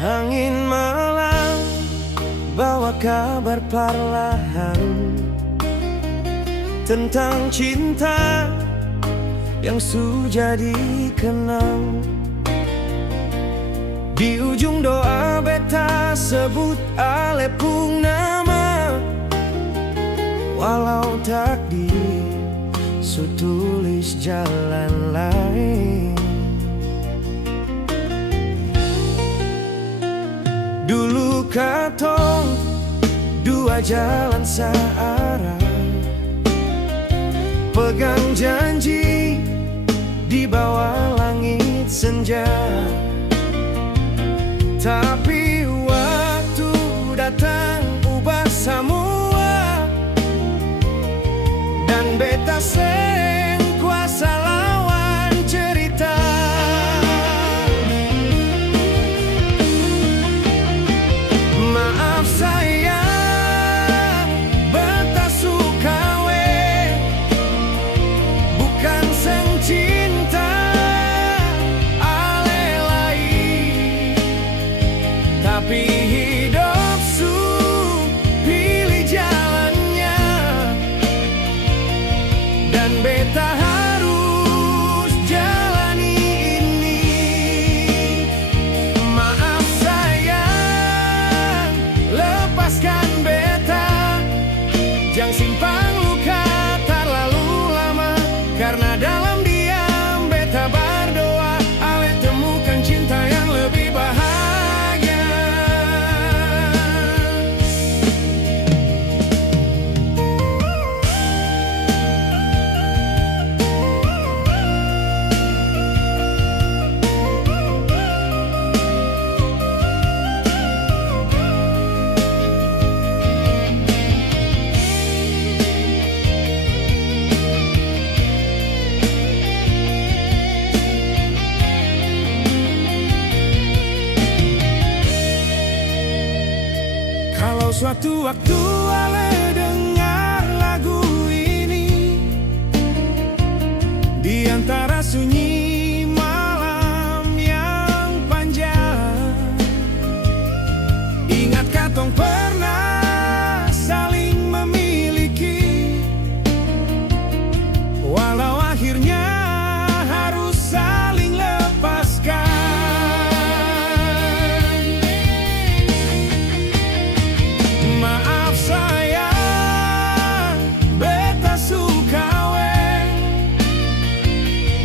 Angin malam bawa kabar perlahan tentang cinta yang sudah dikenang. Di ujung doa beta sebut alepung nama, walau takdir su tulis jalan lain. Dulu katong dua jalan searah, pegang janji di bawah langit senja. Tapi waktu datang ubah semua, dan beta seng kuasa lawan cerita. Maaf sayang, beta suka we, bukan seng cinta ale lain. Tapi hidup su pilih jalannya, dan beta harus jalani ini. Maaf sayang, lepaskan beta, jangan simpan luka terlalu lama. Karena dalam diam beta berdoa, ale temukan cinta yang lebih bahagia. Kalau suatu waktu ale dengar lagu ini di antara sunyi malam yang panjang, ingat katong pernah saling memiliki, walau akhirnya harus saling lepaskan. Maaf sayang, beta suka we,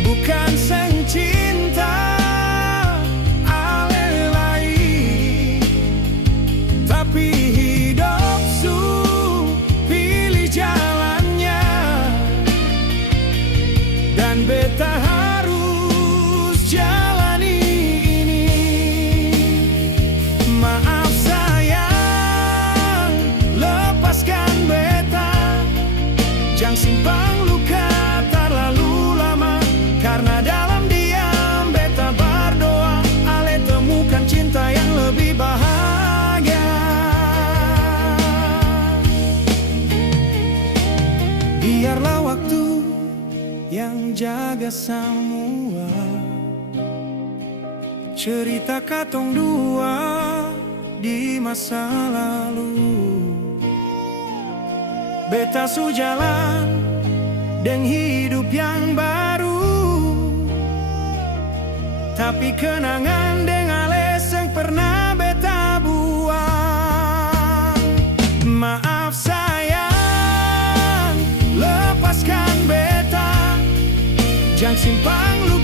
bukan seng cinta ale lain. Tapi hidup su pilih jalannya, dan beta harus jalani ini. Maaf sayang, lepaskan beta, jangan simpan luka terlalu lama. Karena dalam diam beta berdoa, ale temukan cinta yang lebih bahagia. Biarlah waktu yang jaga semua, cerita katong dua di masa lalu. Beta su jalan deng hidup yang baru, tapi kenangan deng ale seng pernah beta buang. Maaf sayang, lepaskan beta, jangan simpan luka